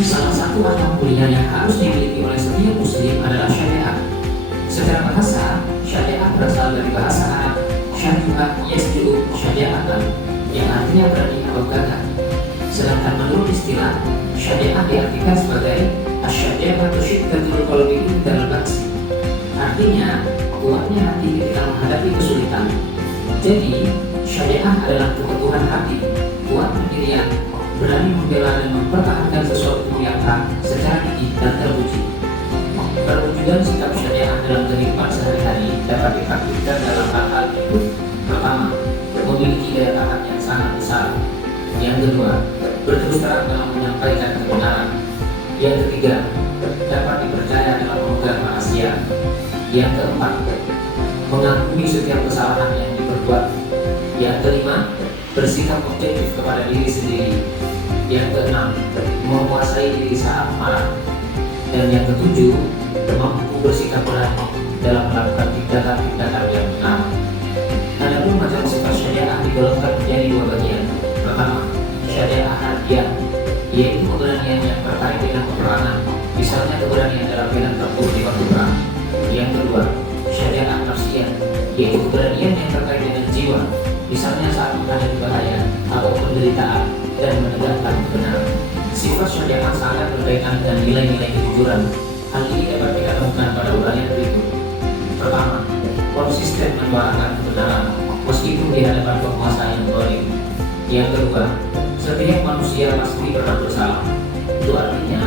Salah satu akhlak mulia yang harus dimiliki oleh setiap muslim adalah syariat. Secara bahasa, syariat berasal dari bahasa Arab syariat yasju'u syariatan, yang artinya berani atau gagah. Sedangkan menurut istilah, syariat diartikan sebagai asy-syari'atu syiddatul qalbi indal ba'si. Artinya, kuatnya hati ketika menghadapi kesulitan. Jadi, syariat adalah keteguhan hati, kuat pendirian, berani membela dan mempertahankan sesuatu yang hak secara gigih dan terpuji. Perwujudan sikap syariat dalam kehidupan sehari-hari dapat dipraktikkan dalam hal-hal berikut. Pertama, memiliki daya tahan yang sangat besar. Yang kedua, berterus terang dalam menyampaikan kebenaran. Yang ketiga, dapat dipercaya dalam memegang rahasia. Yang keempat, mengakui setiap kesalahan yang diperbuat. Yang kelima, bersikap objektif kepada diri sendiri. Yang keenam, menguasai diri saat marah. Dan yang ketujuh, mampu bersikap berani dalam melakukan tindakan-tindakan yang benar. Adapun macam sifat syariah digolongkan menjadi dua bagian. Pertama, syariah hadiah, yaitu keberanian yang terkait dengan peperangan, misalnya keberanian dalam medan tempur di waktu perang. Yang kedua, syariah nafsiyah, yaitu keberanian yang terkait dengan jiwa, misalnya saat menghadapi bahaya atau penderitaan dan menegakkan kebenaran. Sifat syariah sangat berkaitan dengan nilai-nilai kejujuran. Hal ini dapat kita temukan pada uraian berikut. Pertama, konsisten menyuarakan kebenaran meskipun di hadapan penguasa yang zalim. Yang kedua, setiap manusia pasti pernah bersalah. Itu artinya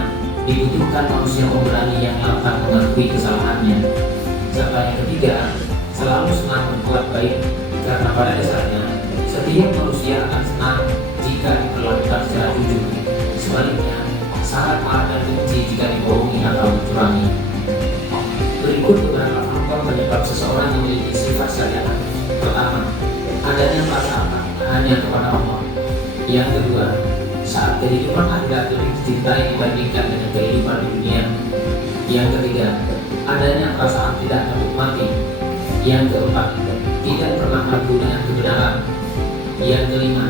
dibutuhkan manusia pemberani yang lantang mengakui kesalahannya. Serta yang ketiga, selalu senang berbuat baik, karena pada dasarnya setiap manusia akan senang jika diperlakukan secara jujur. Sebaliknya, sangat marah dan benci jika dibohongi atau dicurangi. Berikut beberapa faktor penyebab seseorang memiliki sifat syariah. Pertama, adanya perasaan takut hanya kepada Allah. Yang kedua, saat kehidupan akhirat lebih dicintai dibandingkan dengan kehidupan di dunia. Yang ketiga, adanya perasaan tidak takut mati. Yang keempat, tidak pernah ragu dengan kebenaran. Yang kelima,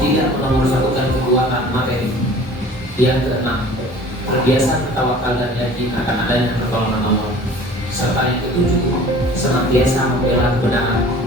tidak menomorsatukan kekuatan materi. Yang keenam, terbiasa bertawakal dan yakin akan adanya pertolongan Allah. Serta yang ketujuh, senantiasa membela kebenaran.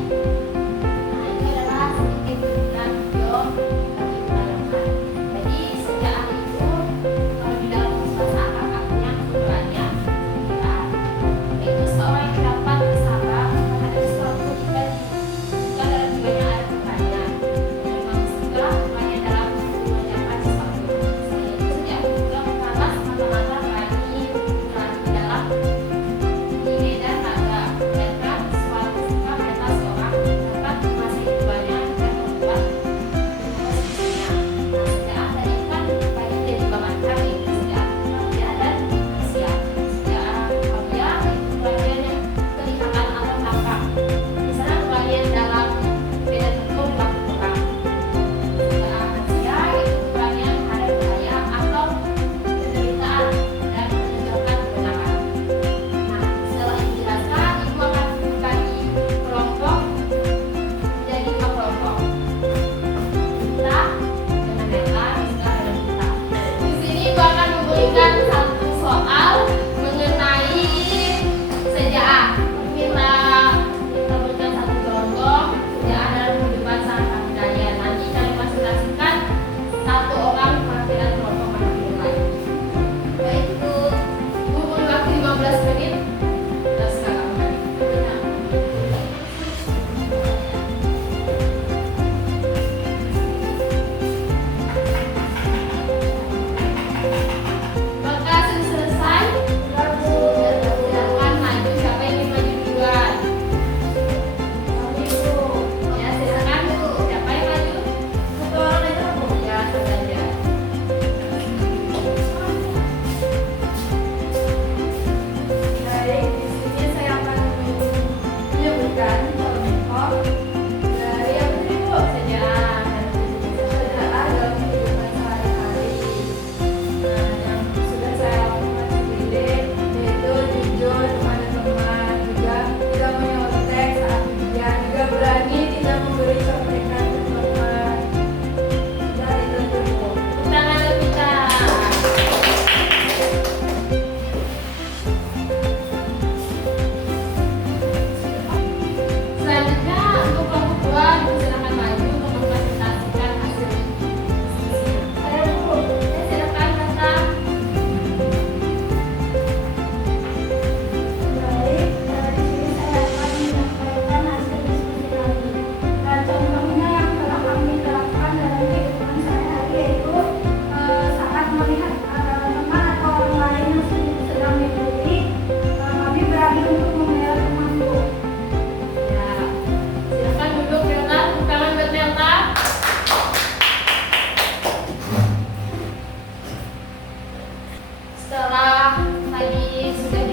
Setelah tadi sudah